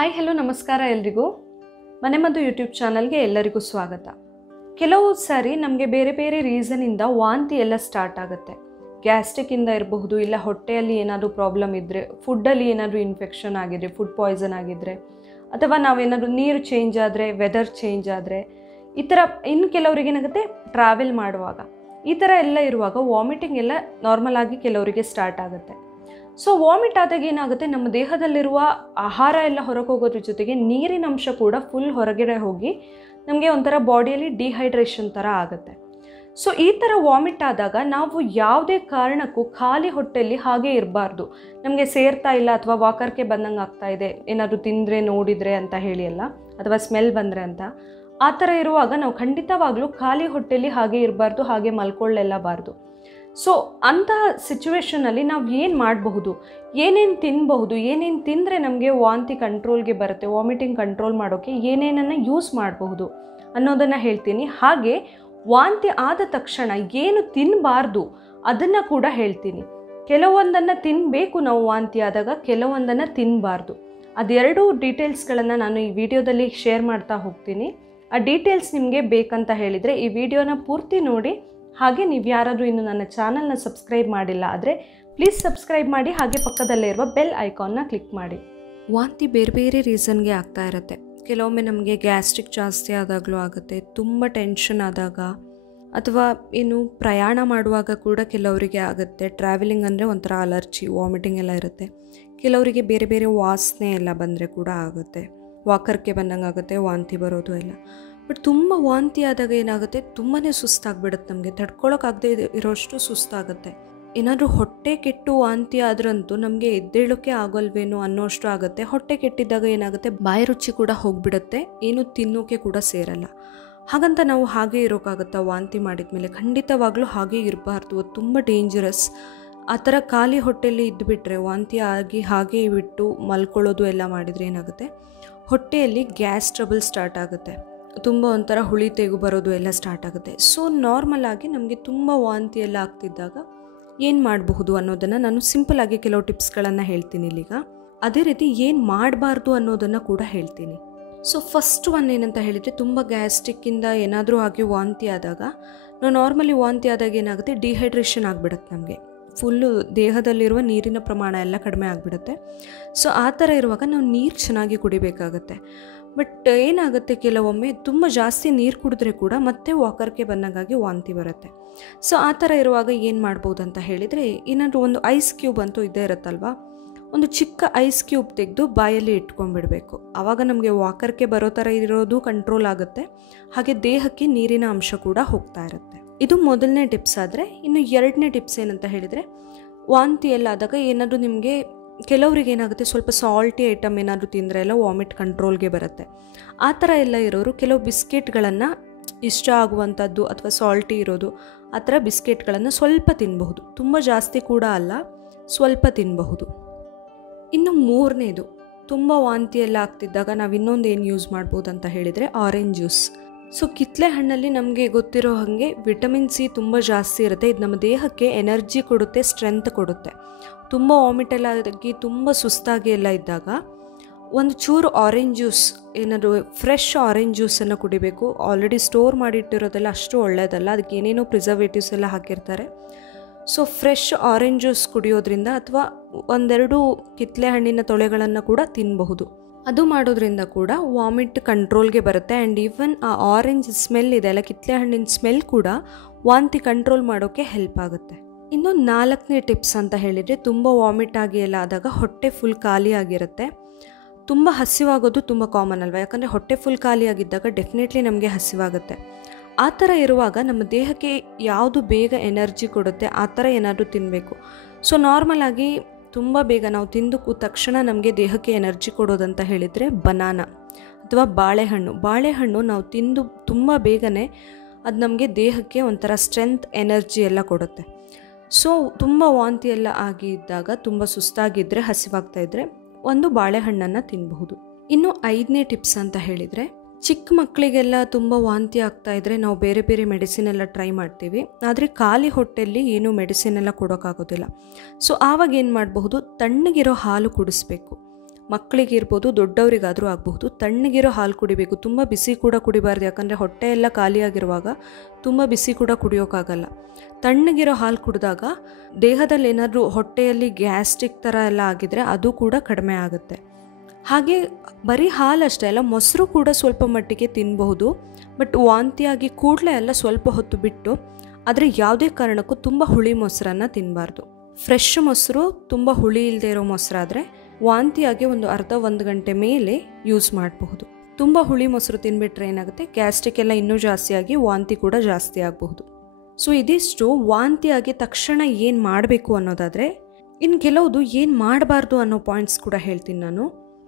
Hi hello ನಮಸ್ಕಾರ ಎಲ್ರಿಗೂ ಮನೆಮದ್ದು ಯೂಟ್ಯೂಬ್ ಚಾನಲ್ಗೆ ಎಲ್ಲರಿಗೂ ಸ್ವಾಗತ. ಕೆಲವು ಸಾರಿ ನಮಗೆ ಬೇರೆ ಬೇರೆ ರೀಸನಿಂದ ವಾಂತಿ ಎಲ್ಲ ಸ್ಟಾರ್ಟ್ ಆಗುತ್ತೆ. ಗ್ಯಾಸ್ಟ್ರಿಕ್ಕಿಂದ ಇರಬಹುದು, ಇಲ್ಲ ಹೊಟ್ಟೆಯಲ್ಲಿ ಏನಾದರೂ ಪ್ರಾಬ್ಲಮ್ ಇದ್ದರೆ, ಫುಡ್ಡಲ್ಲಿ ಏನಾದರೂ ಇನ್ಫೆಕ್ಷನ್ ಆಗಿದ್ರೆ, ಫುಡ್ ಪಾಯ್ಸನ್ ಆಗಿದ್ದರೆ, ಅಥವಾ ನಾವೇನಾದರೂ ನೀರು ಚೇಂಜ್ ಆದರೆ, ವೆದರ್ ಚೇಂಜ್ ಆದರೆ, ಈ ಥರ ಇನ್ನು ಕೆಲವರಿಗೆ ಏನಾಗುತ್ತೆ ಟ್ರಾವೆಲ್ ಮಾಡುವಾಗ ಈ ಥರ ಎಲ್ಲ ಇರುವಾಗ ವಾಮಿಟಿಂಗ್ ಎಲ್ಲ ನಾರ್ಮಲ್ ಆಗಿ ಕೆಲವರಿಗೆ ಸ್ಟಾರ್ಟ್ ಆಗುತ್ತೆ. ಸೊ ವಾಮಿಟ್ ಆದಾಗ ಏನಾಗುತ್ತೆ, ನಮ್ಮ ದೇಹದಲ್ಲಿರುವ ಆಹಾರ ಎಲ್ಲ ಹೊರಗೆ ಹೋಗೋದ್ರ ಜೊತೆಗೆ ನೀರಿನ ಅಂಶ ಕೂಡ ಫುಲ್ ಹೊರಗಡೆ ಹೋಗಿ ನಮಗೆ ಒಂಥರ ಬಾಡಿಯಲ್ಲಿ ಡಿಹೈಡ್ರೇಷನ್ ಥರ ಆಗುತ್ತೆ. ಸೊ ಈ ಥರ ವಾಮಿಟ್ ಆದಾಗ ನಾವು ಯಾವುದೇ ಕಾರಣಕ್ಕೂ ಖಾಲಿ ಹೊಟ್ಟೆಯಲ್ಲಿ ಹಾಗೆ ಇರಬಾರ್ದು. ನಮಗೆ ಸೇರ್ತಾ ಇಲ್ಲ ಅಥವಾ ವಾಕರ್ಗೆ ಬಂದಂಗೆ ಆಗ್ತಾ ಇದೆ, ಏನಾದರೂ ತಿಂದರೆ ನೋಡಿದರೆ ಅಂತ ಹೇಳಿ ಅಲ್ಲ, ಅಥವಾ ಸ್ಮೆಲ್ ಬಂದರೆ ಅಂತ. ಆ ಥರ ಇರುವಾಗ ನಾವು ಖಂಡಿತವಾಗ್ಲೂ ಖಾಲಿ ಹೊಟ್ಟೆಯಲ್ಲಿ ಹಾಗೆ ಇರಬಾರ್ದು, ಹಾಗೆ ಮಲ್ಕೊಳ್ಳೇಬಾರ್ದು. ಸೊ ಅಂತಹ ಸಿಚುವೇಷನಲ್ಲಿ ನಾವು ಏನು ಮಾಡಬಹುದು, ಏನೇನು ತಿನ್ನಬಹುದು, ಏನೇನು ತಿಂದರೆ ನಮಗೆ ವಾಂತಿ ಕಂಟ್ರೋಲ್ಗೆ ಬರುತ್ತೆ, ವಾಮಿಟಿಂಗ್ ಕಂಟ್ರೋಲ್ ಮಾಡೋಕ್ಕೆ ಏನೇನನ್ನು ಯೂಸ್ ಮಾಡಬಹುದು ಅನ್ನೋದನ್ನು ಹೇಳ್ತೀನಿ. ಹಾಗೆ ವಾಂತಿ ಆದ ತಕ್ಷಣ ಏನು ತಿನ್ನಬಾರ್ದು ಅದನ್ನು ಕೂಡ ಹೇಳ್ತೀನಿ. ಕೆಲವೊಂದನ್ನು ತಿನ್ನಬೇಕು ನಾವು ವಾಂತಿ ಆದಾಗ, ಕೆಲವೊಂದನ್ನು ತಿನ್ನಬಾರ್ದು. ಅದೆರಡೂ ಡೀಟೇಲ್ಸ್ಗಳನ್ನು ನಾನು ಈ ವಿಡಿಯೋದಲ್ಲಿ ಶೇರ್ ಮಾಡ್ತಾ ಹೋಗ್ತೀನಿ. ಆ ಡೀಟೇಲ್ಸ್ ನಿಮಗೆ ಬೇಕಂತ ಹೇಳಿದರೆ ಈ ವಿಡಿಯೋನ ಪೂರ್ತಿ ನೋಡಿ. ಹಾಗೆ ನೀವು ಯಾರಾದರೂ ಇನ್ನು ನನ್ನ ಚಾನಲ್ನ ಸಬ್ಸ್ಕ್ರೈಬ್ ಮಾಡಿಲ್ಲ ಆದರೆ ಪ್ಲೀಸ್ ಸಬ್ಸ್ಕ್ರೈಬ್ ಮಾಡಿ, ಹಾಗೆ ಪಕ್ಕದಲ್ಲೇ ಇರುವ ಬೆಲ್ ಐಕಾನ್ನ ಕ್ಲಿಕ್ ಮಾಡಿ. ವಾಂತಿ ಬೇರೆ ಬೇರೆ ರೀಸನ್ಗೆ ಆಗ್ತಾ ಇರುತ್ತೆ. ಕೆಲವೊಮ್ಮೆ ನಮಗೆ ಗ್ಯಾಸ್ಟ್ರಿಕ್ ಜಾಸ್ತಿ ಆದಾಗಲೂ ಆಗುತ್ತೆ, ತುಂಬ ಟೆನ್ಷನ್ ಆದಾಗ, ಅಥವಾ ಏನು ಪ್ರಯಾಣ ಮಾಡುವಾಗ ಕೂಡ ಕೆಲವರಿಗೆ ಆಗುತ್ತೆ. ಟ್ರಾವೆಲಿಂಗ್ ಅಂದರೆ ಒಂಥರ ಅಲರ್ಜಿ, ವಾಮಿಟಿಂಗ್ ಎಲ್ಲ ಇರುತ್ತೆ. ಕೆಲವರಿಗೆ ಬೇರೆ ಬೇರೆ ವಾಸನೆ ಎಲ್ಲ ಬಂದರೆ ಕೂಡ ಆಗುತ್ತೆ, ವಾಕರ್ಗೆ ಬಂದಂಗೆ ಆಗುತ್ತೆ, ವಾಂತಿ ಬರೋದು ಎಲ್ಲ. ಬಟ್ ತುಂಬ ವಾಂತಿ ಆದಾಗ ಏನಾಗುತ್ತೆ, ತುಂಬಾ ಸುಸ್ತಾಗ್ಬಿಡುತ್ತೆ, ನಮಗೆ ತಡ್ಕೊಳಕ್ಕಾಗದೆ ಇರೋಷ್ಟು ಸುಸ್ತಾಗುತ್ತೆ. ಏನಾದರೂ ಹೊಟ್ಟೆ ಕೆಟ್ಟು ವಾಂತಿ ಆದ್ರಂತೂ ನಮಗೆ ಎದ್ದೇಳೋಕ್ಕೆ ಆಗೋಲ್ವೇನೋ ಅನ್ನೋಷ್ಟು ಆಗುತ್ತೆ. ಹೊಟ್ಟೆ ಕೆಟ್ಟಿದ್ದಾಗ ಏನಾಗುತ್ತೆ, ಬಾಯಿ ರುಚಿ ಕೂಡ ಹೋಗಿಬಿಡುತ್ತೆ, ಏನು ತಿನ್ನೋಕ್ಕೆ ಕೂಡ ಸೇರಲ್ಲ. ಹಾಗಂತ ನಾವು ಹಾಗೆ ಇರೋಕ್ಕಾಗುತ್ತಾ ವಾಂತಿ ಮಾಡಿದ ಮೇಲೆ? ಖಂಡಿತವಾಗ್ಲೂ ಹಾಗೆ ಇರಬಾರ್ದು, ಅದು ತುಂಬ ಡೇಂಜರಸ್. ಆ ಥರ ಖಾಲಿ ಹೊಟ್ಟೆಯಲ್ಲಿ ಇದ್ದುಬಿಟ್ರೆ, ವಾಂತಿ ಆಗಿ ಹಾಗೆ ಬಿಟ್ಟು ಮಲ್ಕೊಳ್ಳೋದು ಎಲ್ಲ ಮಾಡಿದರೆ ಏನಾಗುತ್ತೆ, ಹೊಟ್ಟೆಯಲ್ಲಿ ಗ್ಯಾಸ್ ಟ್ರಬಲ್ ಸ್ಟಾರ್ಟ್ ಆಗುತ್ತೆ, ತುಂಬ ಒಂಥರ ಹುಳಿ ತೆಗು ಬರೋದು ಎಲ್ಲ ಸ್ಟಾರ್ಟ್ ಆಗುತ್ತೆ. ಸೊ ನಾರ್ಮಲ್ ಆಗಿ ನಮಗೆ ತುಂಬ ವಾಂತಿ ಎಲ್ಲ ಆಗ್ತಿದ್ದಾಗ ಏನು ಮಾಡಬಹುದು ಅನ್ನೋದನ್ನು ನಾನು ಸಿಂಪಲ್ಲಾಗಿ ಕೆಲವು ಟಿಪ್ಸ್ಗಳನ್ನು ಹೇಳ್ತೀನಿ ಇಲ್ಲಿಗ. ಅದೇ ರೀತಿ ಏನು ಮಾಡಬಾರ್ದು ಅನ್ನೋದನ್ನು ಕೂಡ ಹೇಳ್ತೀನಿ. ಸೊ ಫಸ್ಟ್ ಒನ್ ಏನಂತ ಹೇಳಿದರೆ, ತುಂಬ ಗ್ಯಾಸ್ಟ್ರಿಕ್ಕಿಂದ ಏನಾದರೂ ಆಗಿ ವಾಂತಿ ಆದಾಗ, ನಾವು ನಾರ್ಮಲಿ ವಾಂತಿ ಆದಾಗ ಏನಾಗುತ್ತೆ, ಡಿಹೈಡ್ರೇಷನ್ ಆಗಿಬಿಡುತ್ತೆ, ನಮಗೆ ಫುಲ್ಲು ದೇಹದಲ್ಲಿರುವ ನೀರಿನ ಪ್ರಮಾಣ ಎಲ್ಲ ಕಡಿಮೆ ಆಗಿಬಿಡುತ್ತೆ. ಸೊ ಆ ಥರ ಇರುವಾಗ ನಾವು ನೀರು ಚೆನ್ನಾಗಿ ಕುಡಿಬೇಕಾಗತ್ತೆ. ಬಟ್ ಏನಾಗುತ್ತೆ, ಕೆಲವೊಮ್ಮೆ ತುಂಬ ಜಾಸ್ತಿ ನೀರು ಕುಡಿದ್ರೆ ಕೂಡ ಮತ್ತೆ ವಾಕರ್ಗೆ ಬಂದಂಗಾಗಿ ವಾಂತಿ ಬರುತ್ತೆ. ಸೊ ಆ ಥರ ಇರುವಾಗ ಏನು ಮಾಡ್ಬೋದು ಅಂತ ಹೇಳಿದರೆ, ಏನಾದರೂ ಒಂದು ಐಸ್ ಕ್ಯೂಬ್ ಅಂತೂ ಇದ್ದೇ ಇರುತ್ತಲ್ವ, ಒಂದು ಚಿಕ್ಕ ಐಸ್ ಕ್ಯೂಬ್ ತೆಗೆದು ಬಾಯಲ್ಲಿ ಇಟ್ಕೊಂಡ್ಬಿಡಬೇಕು. ಆವಾಗ ನಮಗೆ ವಾಕರ್ಗೆ ಬರೋ ಥರ ಇರೋದು ಕಂಟ್ರೋಲ್ ಆಗುತ್ತೆ, ಹಾಗೆ ದೇಹಕ್ಕೆ ನೀರಿನ ಅಂಶ ಕೂಡ ಹೋಗ್ತಾ ಇರುತ್ತೆ. ಇದು ಮೊದಲನೇ ಟಿಪ್ಸ್ ಆದರೆ, ಇನ್ನು ಎರಡನೇ ಟಿಪ್ಸ್ ಏನಂತ ಹೇಳಿದರೆ, ವಾಂತಿ ಎಲ್ಲ ಆದಾಗ ಏನಾದರೂ ನಿಮಗೆ, ಕೆಲವರಿಗೆ ಏನಾಗುತ್ತೆ, ಸ್ವಲ್ಪ ಸಾಲ್ಟಿ ಐಟಮ್ ಏನಾದರೂ ತಿಂದರೆ ಎಲ್ಲ ವಾಮಿಟ್ ಕಂಟ್ರೋಲ್ಗೆ ಬರುತ್ತೆ. ಆ ಥರ ಎಲ್ಲ ಇರೋರು ಕೆಲವು ಬಿಸ್ಕೆಟ್ಗಳನ್ನು, ಇಷ್ಟ ಆಗುವಂಥದ್ದು ಅಥವಾ ಸಾಲ್ಟಿ ಇರೋದು, ಆ ಥರ ಬಿಸ್ಕೆಟ್ಗಳನ್ನು ಸ್ವಲ್ಪ ತಿನ್ನಬಹುದು. ತುಂಬ ಜಾಸ್ತಿ ಕೂಡ ಅಲ್ಲ, ಸ್ವಲ್ಪ ತಿನ್ನಬಹುದು. ಇನ್ನು ಮೂರನೇದು, ತುಂಬ ವಾಂತಿ ಎಲ್ಲ ಆಗ್ತಿದ್ದಾಗ ನಾವು ಇನ್ನೊಂದು ಏನು ಯೂಸ್ ಮಾಡ್ಬೋದು ಅಂತ ಹೇಳಿದರೆ, ಆರೆಂಜ್ ಜ್ಯೂಸ್. ಸೊ ಕಿತ್ತಳೆ ಹಣ್ಣಲ್ಲಿ ನಮಗೆ ಗೊತ್ತಿರೋ ಹಾಗೆ ವಿಟಮಿನ್ ಸಿ ತುಂಬ ಜಾಸ್ತಿ ಇರುತ್ತೆ. ಇದು ನಮ್ಮ ದೇಹಕ್ಕೆ ಎನರ್ಜಿ ಕೊಡುತ್ತೆ, ಸ್ಟ್ರೆಂತ್ ಕೊಡುತ್ತೆ. ತುಂಬ ವಾಮಿಟ್ ಎಲ್ಲ ಆಗಿ ತುಂಬ ಸುಸ್ತಾಗಿ ಎಲ್ಲ ಇದ್ದಾಗ ಒಂದು ಚೂರು ಆರೆಂಜ್ ಜ್ಯೂಸ್, ಏನಾದರೂ ಫ್ರೆಶ್ ಆರೆಂಜ್ ಜ್ಯೂಸನ್ನು ಕುಡಿಬೇಕು. ಆಲ್ರೆಡಿ ಸ್ಟೋರ್ ಮಾಡಿಟ್ಟಿರೋದೆಲ್ಲ ಅಷ್ಟು ಒಳ್ಳೆಯದಲ್ಲ, ಅದಕ್ಕೆ ಏನೇನೋ ಪ್ರಿಸರ್ವೇಟಿವ್ಸ್ ಎಲ್ಲ ಹಾಕಿರ್ತಾರೆ. ಸೊ ಫ್ರೆಶ್ ಆರೆಂಜ್ ಜ್ಯೂಸ್ ಕುಡಿಯೋದ್ರಿಂದ, ಅಥವಾ ಒಂದೆರಡು ಕಿತ್ತಳೆ ಹಣ್ಣಿನ ತೊಳೆಗಳನ್ನು ಕೂಡ ತಿನ್ನಬಹುದು. ಅದು ಮಾಡೋದ್ರಿಂದ ಕೂಡ ವಾಮಿಟ್ ಕಂಟ್ರೋಲ್ಗೆ ಬರುತ್ತೆ. ಆ್ಯಂಡ್ ಈವನ್ ಆ ಆರೆಂಜ್ ಸ್ಮೆಲ್ ಇದೆ ಅಲ್ಲ, ಕಿತ್ತಳೆ ಹಣ್ಣಿನ ಸ್ಮೆಲ್ ಕೂಡ ವಾಂತಿ ಕಂಟ್ರೋಲ್ ಮಾಡೋಕ್ಕೆ ಹೆಲ್ಪ್ ಆಗುತ್ತೆ. ಇನ್ನು ನಾಲ್ಕನೇ ಟಿಪ್ಸ್ ಅಂತ ಹೇಳಿದರೆ, ತುಂಬ ವಾಮಿಟ್ ಆಗಿ ಎಲ್ಲ ಆದಾಗ ಹೊಟ್ಟೆ ಫುಲ್ ಖಾಲಿ ಆಗಿರುತ್ತೆ. ತುಂಬ ಹಸಿವಾಗೋದು ತುಂಬ ಕಾಮನ್ ಅಲ್ವಾ, ಯಾಕಂದರೆ ಹೊಟ್ಟೆ ಫುಲ್ ಖಾಲಿ ಆಗಿದ್ದಾಗ ಡೆಫಿನೆಟ್ಲಿ ನಮಗೆ ಹಸಿವಾಗುತ್ತೆ. ಆ ಥರ ಇರುವಾಗ ನಮ್ಮ ದೇಹಕ್ಕೆ ಯಾವುದು ಬೇಗ ಎನರ್ಜಿ ಕೊಡುತ್ತೆ ಆ ಥರ ಏನಾದರೂ ತಿನ್ನಬೇಕು. ಸೊ ನಾರ್ಮಲ್ ಆಗಿ ತುಂಬ ಬೇಗ ನಾವು ತಿಂದು ತಕ್ಷಣ ನಮಗೆ ದೇಹಕ್ಕೆ ಎನರ್ಜಿ ಕೊಡೋದಂತ ಹೇಳಿದರೆ ಬನಾನಾ ಅಥವಾ ಬಾಳೆಹಣ್ಣು ನಾವು ತಿಂದು ತುಂಬ ಬೇಗನೆ ಅದು ನಮಗೆ ದೇಹಕ್ಕೆ ಒಂಥರ ಸ್ಟ್ರೆಂತ್, ಎನರ್ಜಿ ಎಲ್ಲ ಕೊಡುತ್ತೆ. ಸೊ ತುಂಬ ವಾಂತಿ ಎಲ್ಲ ಆಗಿದ್ದಾಗ, ತುಂಬ ಸುಸ್ತಾಗಿದ್ದರೆ, ಹಸಿವಾಗ್ತಾ ಇದ್ದರೆ ಒಂದು ಬಾಳೆಹಣ್ಣನ್ನು ತಿನ್ನಬಹುದು. ಇನ್ನು ಐದನೇ ಟಿಪ್ಸ್ ಅಂತ ಹೇಳಿದರೆ, ಚಿಕ್ಕ ಮಕ್ಕಳಿಗೆಲ್ಲ ತುಂಬ ವಾಂತಿ ಆಗ್ತಾ ಇದ್ದರೆ ನಾವು ಬೇರೆ ಬೇರೆ ಮೆಡಿಸಿನ್ ಎಲ್ಲ ಟ್ರೈ ಮಾಡ್ತೀವಿ, ಆದರೆ ಖಾಲಿ ಹೊಟ್ಟೆಯಲ್ಲಿ ಏನೂ ಮೆಡಿಸಿನ್ ಎಲ್ಲ ಕೊಡೋಕ್ಕಾಗೋದಿಲ್ಲ. ಸೊ ಆವಾಗ ಏನು ಮಾಡಬಹುದು, ತಣ್ಣಗಿರೋ ಹಾಲು ಕುಡಿಸ್ಬೇಕು. ಮಕ್ಕಳಿಗಿರ್ಬೋದು ದೊಡ್ಡವರಿಗಾದರೂ ಆಗಬಹುದು. ತಣ್ಣಗಿರೋ ಹಾಲು ಕುಡಿಬೇಕು. ತುಂಬ ಬಿಸಿ ಕೂಡ ಕುಡಿಬಾರ್ದು, ಯಾಕಂದರೆ ಹೊಟ್ಟೆ ಎಲ್ಲ ಖಾಲಿಯಾಗಿರುವಾಗ ತುಂಬ ಬಿಸಿ ಕೂಡ ಕುಡಿಯೋಕ್ಕಾಗಲ್ಲ. ತಣ್ಣಗಿರೋ ಹಾಲು ಕುಡಿದಾಗ ದೇಹದಲ್ಲಿ ಏನಾದರೂ ಹೊಟ್ಟೆಯಲ್ಲಿ ಗ್ಯಾಸ್ಟ್ರಿಕ್ ಥರ ಎಲ್ಲ ಆಗಿದ್ರೆ ಅದು ಕೂಡ ಕಡಿಮೆ ಆಗುತ್ತೆ. ಹಾಗೆ ಬರೀ ಹಾಲು ಅಷ್ಟೇ ಅಲ್ಲ, ಮೊಸರು ಕೂಡ ಸ್ವಲ್ಪ ಮಟ್ಟಿಗೆ ತಿನ್ನಬಹುದು. ಬಟ್ ವಾಂತಿಯಾಗಿ ಕೂಡಲೇ ಎಲ್ಲ ಸ್ವಲ್ಪ ಹೊತ್ತು ಬಿಟ್ಟು, ಆದರೆ ಯಾವುದೇ ಕಾರಣಕ್ಕೂ ತುಂಬ ಹುಳಿ ಮೊಸರನ್ನು ತಿನ್ನಬಾರ್ದು. ಫ್ರೆಶ್ ಮೊಸರು, ತುಂಬ ಹುಳಿ ಇಲ್ಲದೆ ಇರೋ ಮೊಸರಾದರೆ ವಾಂತಿಯಾಗಿ ಒಂದು ಗಂಟೆ ಮೇಲೆ ಯೂಸ್ ಮಾಡಬಹುದು. ತುಂಬ ಹುಳಿ ಮೊಸರು ತಿನ್ಬಿಟ್ರೆ ಏನಾಗುತ್ತೆ, ಗ್ಯಾಸ್ಟ್ರಿಕ್ ಎಲ್ಲ ಇನ್ನೂ ಜಾಸ್ತಿ ಆಗಿ ವಾಂತಿ ಕೂಡ ಜಾಸ್ತಿ ಆಗಬಹುದು. ಸೊ ಇದಿಷ್ಟು ವಾಂತಿಯಾಗಿ ತಕ್ಷಣ ಏನು ಮಾಡಬೇಕು ಅನ್ನೋದಾದರೆ, ಇನ್ನು ಕೆಲವುದು ಏನು ಮಾಡಬಾರ್ದು ಅನ್ನೋ ಪಾಯಿಂಟ್ಸ್ ಕೂಡ ಹೇಳ್ತೀನಿ ನಾನು.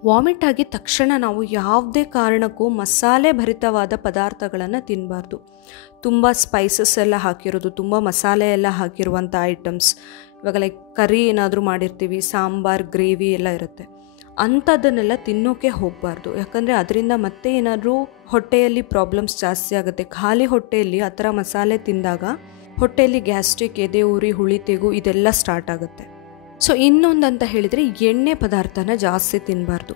ವಾಮಿಟ್ ಆಗಿ ತಕ್ಷಣ ನಾವು ಯಾವುದೇ ಕಾರಣಕ್ಕೂ ಮಸಾಲೆ ಭರಿತವಾದ ಪದಾರ್ಥಗಳನ್ನು ತಿನ್ನಬಾರ್ದು. ತುಂಬ ಸ್ಪೈಸಸ್ ಎಲ್ಲ ಹಾಕಿರೋದು, ತುಂಬ ಮಸಾಲೆ ಎಲ್ಲ ಹಾಕಿರುವಂಥ ಐಟಮ್ಸ್, ಇವಾಗ ಲೈಕ್ ಕರಿ ಏನಾದರೂ ಮಾಡಿರ್ತೀವಿ, ಸಾಂಬಾರ್, ಗ್ರೇವಿ ಎಲ್ಲ ಇರುತ್ತೆ, ಅಂಥದ್ದನ್ನೆಲ್ಲ ತಿನ್ನೋಕ್ಕೆ ಹೋಗಬಾರ್ದು. ಯಾಕಂದರೆ ಅದರಿಂದ ಮತ್ತೆ ಏನಾದರೂ ಹೊಟ್ಟೆಯಲ್ಲಿ ಪ್ರಾಬ್ಲಮ್ಸ್ ಜಾಸ್ತಿ ಆಗುತ್ತೆ. ಖಾಲಿ ಹೊಟ್ಟೆಯಲ್ಲಿ ಆ ಥರ ಮಸಾಲೆ ತಿಂದಾಗ ಹೊಟ್ಟೆಯಲ್ಲಿ ಗ್ಯಾಸ್ಟ್ರಿಕ್, ಎದೆ ಉರಿ, ಹುಳಿ ತೆಗು ಇದೆಲ್ಲ ಸ್ಟಾರ್ಟ್ ಆಗುತ್ತೆ. ಸೊ ಇನ್ನೊಂದಂತ ಹೇಳಿದರೆ, ಎಣ್ಣೆ ಪದಾರ್ಥನ ಜಾಸ್ತಿ ತಿನ್ನಬಾರ್ದು.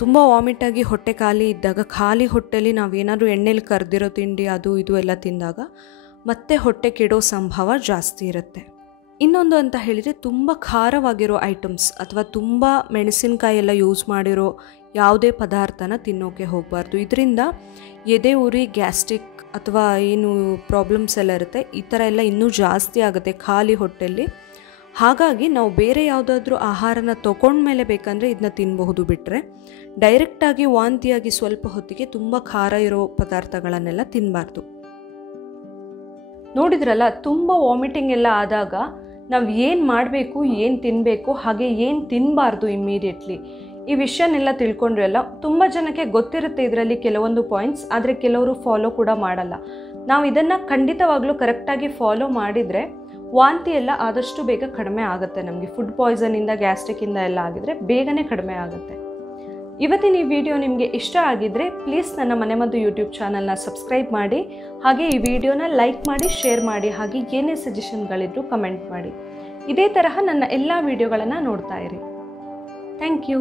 ತುಂಬ ವಾಮಿಟಾಗಿ ಹೊಟ್ಟೆ ಖಾಲಿ ಇದ್ದಾಗ, ಖಾಲಿ ಹೊಟ್ಟೆಯಲ್ಲಿ ನಾವೇನಾದರೂ ಎಣ್ಣೆಲಿ ಕರೆದಿರೋ ತಿಂಡಿ ಅದು ಇದು ಎಲ್ಲ ತಿಂದಾಗ ಮತ್ತೆ ಹೊಟ್ಟೆ ಕೆಡೋ ಸಂಭವ ಜಾಸ್ತಿ ಇರುತ್ತೆ. ಇನ್ನೊಂದು ಅಂತ ಹೇಳಿದರೆ, ತುಂಬ ಖಾರವಾಗಿರೋ ಐಟಮ್ಸ್ ಅಥವಾ ತುಂಬ ಮೆಣಸಿನಕಾಯಿ ಎಲ್ಲ ಯೂಸ್ ಮಾಡಿರೋ ಯಾವುದೇ ಪದಾರ್ಥನ ತಿನ್ನೋಕ್ಕೆ ಹೋಗಬಾರ್ದು. ಇದರಿಂದ ಎದೆ ಉರಿ, ಗ್ಯಾಸ್ಟ್ರಿಕ್ ಅಥವಾ ಏನು ಪ್ರಾಬ್ಲಮ್ಸ್ ಎಲ್ಲ ಇರುತ್ತೆ, ಈ ಥರ ಎಲ್ಲ ಇನ್ನೂ ಜಾಸ್ತಿ ಆಗುತ್ತೆ ಖಾಲಿ ಹೊಟ್ಟೆಯಲ್ಲಿ. ಹಾಗಾಗಿ ನಾವು ಬೇರೆ ಯಾವುದಾದ್ರೂ ಆಹಾರನ ತೊಗೊಂಡ್ಮೇಲೆ ಬೇಕಂದರೆ ಇದನ್ನ ತಿನ್ನಬಹುದು. ಬಿಟ್ಟರೆ ಡೈರೆಕ್ಟಾಗಿ ವಾಂತಿಯಾಗಿ ಸ್ವಲ್ಪ ಹೊತ್ತಿಗೆ ತುಂಬ ಖಾರ ಇರೋ ಪದಾರ್ಥಗಳನ್ನೆಲ್ಲ ತಿನ್ನಬಾರ್ದು. ನೋಡಿದ್ರಲ್ಲ, ತುಂಬ ವಾಮಿಟಿಂಗ್ ಎಲ್ಲ ಆದಾಗ ನಾವು ಏನು ಮಾಡಬೇಕು, ಏನು ತಿನ್ನಬೇಕು, ಹಾಗೆ ಏನು ತಿನ್ನಬಾರ್ದು ಇಮ್ಮಿಡಿಯೇಟ್ಲಿ, ಈ ವಿಷಯನೆಲ್ಲ ತಿಳ್ಕೊಂಡ್ರೆಲ್ಲ ತುಂಬ ಜನಕ್ಕೆ ಗೊತ್ತಿರುತ್ತೆ ಇದರಲ್ಲಿ ಕೆಲವೊಂದು ಪಾಯಿಂಟ್ಸ್, ಆದರೆ ಕೆಲವರು ಫಾಲೋ ಕೂಡ ಮಾಡಲ್ಲ. ನಾವು ಇದನ್ನು ಖಂಡಿತವಾಗ್ಲೂ ಕರೆಕ್ಟಾಗಿ ಫಾಲೋ ಮಾಡಿದರೆ ವಾಂತಿ ಎಲ್ಲ ಆದಷ್ಟು ಬೇಗ ಕಡಿಮೆ ಆಗುತ್ತೆ. ನಮಗೆ ಫುಡ್ ಪಾಯ್ಸನಿಂದ, ಗ್ಯಾಸ್ಟ್ರಿಕ್ಕಿಂದ ಎಲ್ಲ ಆಗಿದ್ರೆ ಬೇಗನೆ ಕಡಿಮೆ ಆಗುತ್ತೆ. ಇವತ್ತಿನ ಈ ವಿಡಿಯೋ ನಿಮಗೆ ಇಷ್ಟ ಆಗಿದ್ದರೆ ಪ್ಲೀಸ್ ನನ್ನ ಮನೆಮದ್ದು ಯೂಟ್ಯೂಬ್ ಚಾನಲ್ನ ಸಬ್ಸ್ಕ್ರೈಬ್ ಮಾಡಿ, ಹಾಗೆ ಈ ವಿಡಿಯೋನ ಲೈಕ್ ಮಾಡಿ, ಶೇರ್ ಮಾಡಿ, ಹಾಗೆ ಏನೇ ಸಜೆಷನ್ಗಳಿದ್ರು ಕಮೆಂಟ್ ಮಾಡಿ. ಇದೇ ತರಹ ನನ್ನ ಎಲ್ಲ ವಿಡಿಯೋಗಳನ್ನು ನೋಡ್ತಾ ಇರಿ. Thank you.